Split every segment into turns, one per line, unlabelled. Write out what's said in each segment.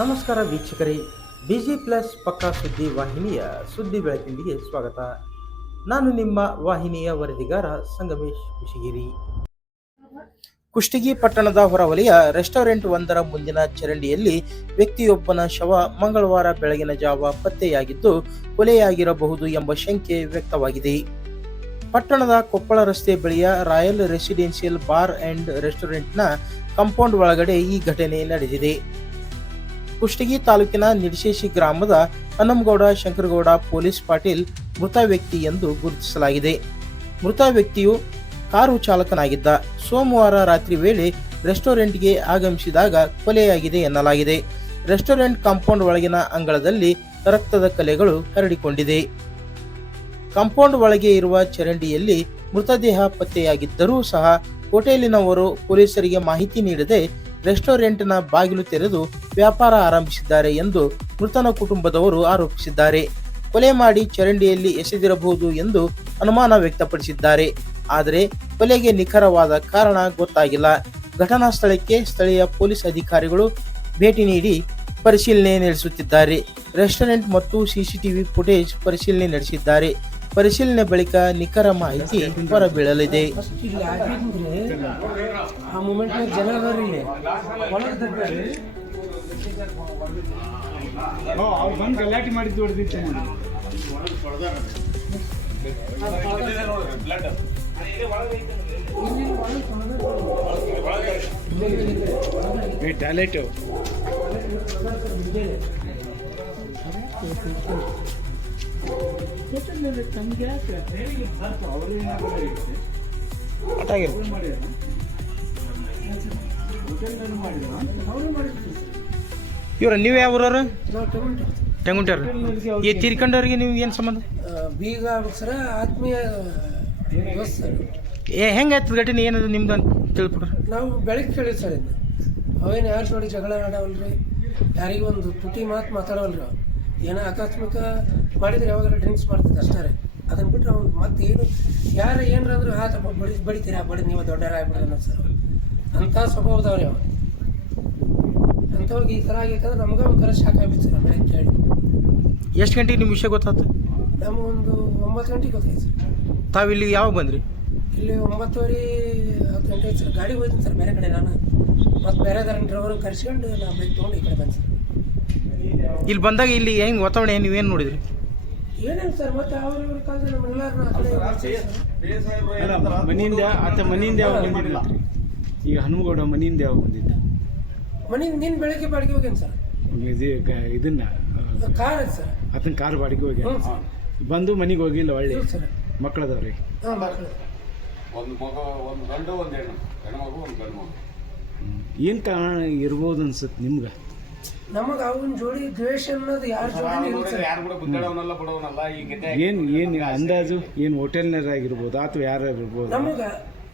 ನಮಸ್ಕಾರ ವೀಕ್ಷಕರೇ. Busy plus ಪಕ್ಕಾ ಸುದ್ದಿ ವಾಹಿನಿಯ ಸುದ್ದಿ ಬೆಳಕಿನಿಗೆ ಸ್ವಾಗತ. ನಾನು ನಿಮ್ಮ ವಾಹಿನಿಯ ವರದಿಗಾರ ಸಂಗಮೇಶ್ ಕುಶಿಗಿರಿ. ಕುಷ್ಟಗಿ ಪಟ್ಟಣದ ಹೊರವಲಯ ರೆಸ್ಟೋರೆಂಟ್ ಒಂದರ ಮುಂದಿನ ಚರಂಡಿಯಲ್ಲಿ ವ್ಯಕ್ತಿಯೊಬ್ಬನ ಶವ ಮಂಗಳವಾರ ಬೆಳಗಿನ ಜಾವ ಪತ್ತೆಯಾಗಿದ್ದು, ಕೊಲೆಯಾಗಿರಬಹುದು ಎಂಬ ಶಂಕೆ ವ್ಯಕ್ತವಾಗಿದೆ. ಪಟ್ಟಣದ ಕೊಪ್ಪಳ ರಸ್ತೆ ಬಳಿಯ ರಾಯಲ್ ರೆಸಿಡೆನ್ಷಿಯಲ್ ಬಾರ್ ಅಂಡ್ ರೆಸ್ಟೋರೆಂಟ್ನ ಕಾಂಪೌಂಡ್ ಒಳಗಡೆ ಈ ಘಟನೆ ನಡೆದಿದೆ. ಕುಷ್ಟಗಿ ತಾಲೂಕಿನ ನಿಡಶೇಶಿ ಗ್ರಾಮದ ಹನ್ನಮಗೌಡ ಶಂಕರಗೌಡ ಪೊಲೀಸ್ ಪಾಟೀಲ್ ಮೃತ ವ್ಯಕ್ತಿ ಎಂದು ಗುರುತಿಸಲಾಗಿದೆ. ಮೃತ ವ್ಯಕ್ತಿಯು ಕಾರು ಚಾಲಕನಾಗಿದ್ದ. ಸೋಮವಾರ ರಾತ್ರಿ ವೇಳೆ ರೆಸ್ಟೋರೆಂಟ್ಗೆ ಆಗಮಿಸಿದಾಗ ಕೊಲೆಯಾಗಿದೆ ಎನ್ನಲಾಗಿದೆ. ರೆಸ್ಟೋರೆಂಟ್ ಕಾಂಪೌಂಡ್ ಒಳಗಿನ ಅಂಗಳದಲ್ಲಿ ರಕ್ತದ ಕಲೆಗಳು ಹರಡಿಕೊಂಡಿದೆ. ಕಾಂಪೌಂಡ್ ಒಳಗೆ ಇರುವ ಚರಂಡಿಯಲ್ಲಿ ಮೃತದೇಹ ಪತ್ತೆಯಾಗಿದ್ದರೂ ಸಹ ಹೋಟೆಲಿನವರು ಪೊಲೀಸರಿಗೆ ಮಾಹಿತಿ ನೀಡದೆ ರೆಸ್ಟೋರೆಂಟ್ನ ಬಾಗಿಲು ತೆರೆದು ವ್ಯಾಪಾರ ಆರಂಭಿಸಿದ್ದಾರೆ ಎಂದು ಮೃತನ ಕುಟುಂಬದವರು ಆರೋಪಿಸಿದ್ದಾರೆ. ಕೊಲೆ ಮಾಡಿ ಚರಂಡಿಯಲ್ಲಿ ಎಸೆದಿರಬಹುದು ಎಂದು ಅನುಮಾನ ವ್ಯಕ್ತಪಡಿಸಿದ್ದಾರೆ. ಆದರೆ ಕೊಲೆಗೆ ನಿಖರವಾದ ಕಾರಣ ಗೊತ್ತಾಗಿಲ್ಲ. ಘಟನಾ ಸ್ಥಳಕ್ಕೆ ಸ್ಥಳೀಯ ಪೊಲೀಸ್ ಅಧಿಕಾರಿಗಳು ಭೇಟಿ ನೀಡಿ ಪರಿಶೀಲನೆ ನಡೆಸುತ್ತಿದ್ದಾರೆ. ರೆಸ್ಟೋರೆಂಟ್ ಮತ್ತು ಸಿಸಿಟಿವಿ ಫುಟೇಜ್ ಪರಿಶೀಲನೆ ನಡೆಸಿದ್ದಾರೆ. ಪರಿಶೀಲನೆ ಬಳಿಕ ನಿಖರ ಮಾಹಿತಿ ಹೊರಬೀಳಲಿದೆ.
ಆ ಮೂಮೆಂಟ್ನಾಗ ಜನ ಅದಾರ ಇಲ್ಲಿ. ಒಳಗೆ
ಅವ್ರು ಬಂದು ಗಲಾಟೆ ಮಾಡಿದ್ದು ಹೊಡೆದಿತ್ತು ಟಾಯ್ಲೆಟ್.
ಇವ್ರ ನೀವು ಯಾವ ಊರವ್ರು? ಟೆಂಗುಂಟ್ಯಾರ ಈ ತೀರ್ಕೊಂಡವ್ರಿಗೆ ನೀವು ಏನು ಸಂಬಂಧ?
ಬೀಗ ಸರ ಆತ್ಮೀಯ
ಏ ಹೆಂಗಾಯ್ತದ ಘಟನೆ? ಏನದು ನಿಮ್ದು ಅಂತ ತಿಳ್ಕೊಡ್ರಿ
ನಾವು ಬೆಳಗ್ಗೆ ಕೇಳಿ ಸರ್ ಇದು ಅವೇನು ಯಾರು ನೋಡಿ ಜಗಳ ಆಡವಲ್ರಿ? ಯಾರಿಗೂ ಒಂದು ತುಟಿ ಮಾತು ಮಾತಾಡವಲ್ರಿ ಅವ್ರು. ಏನೋ ಆಕಸ್ಮಿಕ ಮಾಡಿದ್ರೆ ಯಾವಾಗಾರ ಡ್ರಿಂಕ್ಸ್ ಮಾಡ್ತಿದ್ದೆ ಅಷ್ಟೇ ಅದನ್ನ ಬಿಟ್ಟರೆ ಅವ್ರು ಮತ್ತೆ ಏನು ಯಾರು ಏನ್ರ ಅಂದ್ರೆ ಆ ತಪ್ಪ ಬಡಿ ಬಡಿತೀರಾ? ಬಡಿ ನೀವು ದೊಡ್ಡರಾಗ್ಬಿಡೋಣ ಸರ್. ಅಂಥ ಸ್ವಭಾವದವ್ರಿ ಅವ ಅಂಥವ್ರಿಗೆ ಈ ಥರ ಆಗೈತಂದ್ರೆ ನಮ್ಗೆ ಒಂಥರ ಶಾಕ್ ಆಗ್ಬಿಟ್ಟು ಸರ್ ಬೆಳಗ್ಗೆ ಕೇಳಿ.
ಎಷ್ಟು ಗಂಟೆಗೆ ನಿಮ್ಮ ವಿಷಯ ಗೊತ್ತಾಯ್ತು
ನಮಗೊಂದು ಒಂಬತ್ತು ಗಂಟೆಗೆ ಗೊತ್ತಾಯ್ತು. ಸರ್
ತಾವು ಇಲ್ಲಿ ಯಾವಾಗ ಬಂದ್ರಿ?
ಇಲ್ಲಿ ಒಂಬತ್ತುವರೆ ಹತ್ತು ಗಂಟೆ ಆಯ್ತು ಸರ್. ಗಾಡಿಗೆ ಹೋಯ್ತೀನಿ ಸರ್ ಬೇರೆ ಕಡೆ ನಾನು. ಮತ್ತು ಬೇರೆ ಧರ ಡ್ರೈವರ್ ಕರ್ಸ್ಕೊಂಡು ನಾ ಬೈಕ್ ತೊಗೊಂಡು ಈ ಕಡೆ ಬಂದೆ ಸರ್.
ಇಲ್ಲಿ ಬಂದಾಗ ಇಲ್ಲಿ ಹೆಂಗೆ ವಾತಾವರಣ ನೀವೇನು ನೋಡಿದ್ರಿ?
ಏನೇನು ಸರ್ ಮತ್ತೆ ಅವ್ರ ಇವ್ರ ಕಾಲದಲ್ಲಿ ನಮ್ಮೆಲ್ಲರನ್ನ ಆ ಕಡೆ ಸರ್.
ಮನೆಯಿಂದ ಆತ ಮನೆಯಿಂದ ಯಾವಾಗ ಬಂದಿಲ್ಲ. ಈಗ ಹನುಮಗೌಡ ಮನೆಯಿಂದ ಯಾವಾಗ ಬಂದಿದ್ದ?
ಮನೆಗೆ ನಿನ್ನ ಬೆಳಗ್ಗೆ ಬಾಡಿಗೆ ಹೋಗೇನು ಸರ್.
ಇದು ಗ- ಇದನ್ನ
ಕಾರ್ ಐತೆ ಸರ್.
ಆತನ ಕಾರ್ ಬಾಡಿಗೆ ಹೋಗಿ
ಹ್ಞೂ ಸರ್.
ಬಂದು ಮನೆಗೆ ಹೋಗಿಲ್ಲ ಒಳ್ಳೆ?
ಸರ್.
ಮಕ್ಕಳದವ್ರಿ?
ಹಾಂ ಮಕ್ಕಳು.
ಒಂದು ಮಗ ಒಂದು ಗಂಡು ಒಂದು ಹೆಣ್ಣು. ಹೆಣ್ಣು ಮಗು ಒಂದು ಗಂಡು ಮಗು.
ಏನು ಕಾರಣ ಇರ್ಬೋದು ಅನ್ಸುತ್ತೆ ನಿಮ್ಗೆ?
ನಮಗೆ ಅವನ ಜೋಡಿ ದ್ವೇಷ ಅನ್ನೋದು ಯಾರ ಜೋಡಿ ಇಲ್ಲ ಸರ್.
ಯಾರು ಕೂಡ ಗುದ್ದಾಡವನಲ್ಲ ಬಿಡವನಲ್ಲ ಈ ಗತೆ
ಏನು ಏನು ಅಂದಾಜು? ಏನು ಹೋಟೆಲ್ನಾರ ಆಗಿರ್ಬೋದು ಅಥವಾ ಯಾರು ಇರ್ಬೋದು
ನಮಗೆ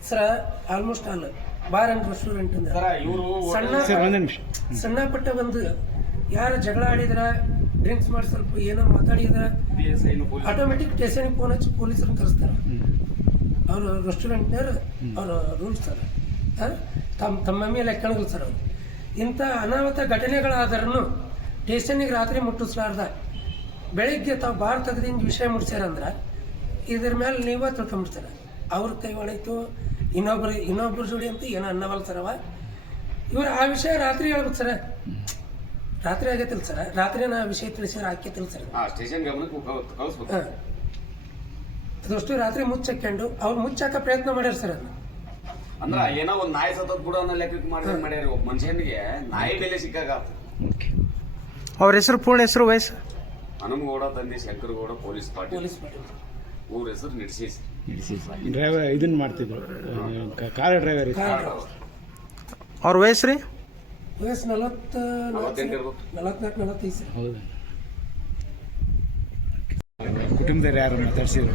sir almost all bar and restaurant ಅಂದ್ರೆ.
ಇವರು
ಸಣ್ಣ
ಸರ್ ಒಂದು ನಿಮಿಷ.
ಸಣ್ಣ ಪಟ್ಟ ಒಂದು ಯಾರು ಜಗಳ ಆಡಿದ್ರ ಡ್ರಿಂಕ್ಸ್ ಮಾಡಿ ಸ್ವಲ್ಪ ಏನೋ ಮಾತಾಡಿದ್ರ ಆಟೋಮೆಟಿಕ್ ಸ್ಟೇಷನ್ ಫೋನ್ ಹಚ್ಚಿ ಪೊಲೀಸರನ್ನ ಕರೆಸ್ತಾರೆ. ಅವರು ರೆಸ್ಟೋರೆಂಟ್ನವ್ರು ಅವರು ಅದ ತಮ್ಮ ತಮ್ಮ ಮೇಲೆ ಸರ್ ಅವ್ರು. ಇಂಥ ಅನಾಹುತ ಘಟನೆಗಳಾದ್ರೂ ಸ್ಟೇಷನ್ನಿಗೆ ರಾತ್ರಿ ಮುಟ್ಟಿಸ್ಲಾರ್ದ. ಬೆಳಿಗ್ಗೆ ತಾವು ಬಾರ್ ತೆಗೆದಿಂದ ವಿಷಯ ಮುಟ್ಸ್ಯಾರಂದ್ರೆ ಇದ್ರ ಮೇಲೆ ನೀವೇ ತಿಳ್ಕೊಂಬಿಡ್ತಾರೆ ಅವ್ರ ಕೈ ಒಳೈತು ಇನ್ನೊಬ್ರು ಇನ್ನೊಬ್ರ ಜೋಡಿ ಅಂತ ಏನೋ ಅನ್ನವಲ್ಲ ಸರ್ ಅವ. ಇವ್ರು ಆ ವಿಷಯ ರಾತ್ರಿ ಹೇಳ್ಬೇಕು ಸರ. ರಾತ್ರಿ ಆಗೈತಿಲ್ಲ ಸರ. ರಾತ್ರಿ ಆ ವಿಷಯ ತಿಳಿಸಿದ್ರೆ ಆಕೆ ಸರ್
ಸ್ಟೇಷನ್ ಗಮನಕ್ಕೆ ಕಳ್- ಕಳಿಸ್ಬೇಕು.
ಅದಷ್ಟು ರಾತ್ರಿ ಮುಚ್ಚಾಕೊಂಡು ಅವ್ರು ಮುಚ್ಚಾಕ ಪ್ರಯತ್ನ ಮಾಡ್ಯಾರ ಸರ್ ಅದನ್ನ
ಅಂದ್ರ ಏನೋ ಒಂದು ನಾಯಿ ಸತತ್ ಬಿಡೋ ಅನ್ನೋ ಲೆಕ್ಕಕ್ಕೆ ಮಾಡಿ ಮಾಡ್ಯಾರ ಒಬ್ಬ ಮನುಷ್ಯನಿಗೆ ನಾಯಿ ಬೆಲೆ ಸಿಕ್ಕಾಗ
ಅವ್ರ ಹೆಸರು ಪೂರ್ಣ ಹೆಸರು ವಯಸ್ಸು?
ಹನುಮಗೌಡ ತಂದೆ ಶಂಕರಗೌಡ ಪೊಲೀಸ್ ಪಾಟೀಲ್.
ಪೊಲೀಸ್ ಮಾಡಿದ್ರು
ಊರ ಹೆಸರು ನಿಡ್ಸೀಸ್.
ಡ್ರೈವರ್ ಇದನ್ನ ಮಾಡ್ತಿದ್ರು. ಕಾರ್ ಡ್ರೈವರ್
ಅವ್ರ ವಯಸ್ಸು ರೀ?
ವಯಸ್ಸು ನಲವತ್ತು ನಲವತ್ನಾಲ್ಕು ನಲವತ್ತೈದು ಸರ್.
ಹೌದಾ. ಕುಟುಂಬದವ್ರು ಯಾರು ಮಾತಾಡ್ಸಿದ್ರು?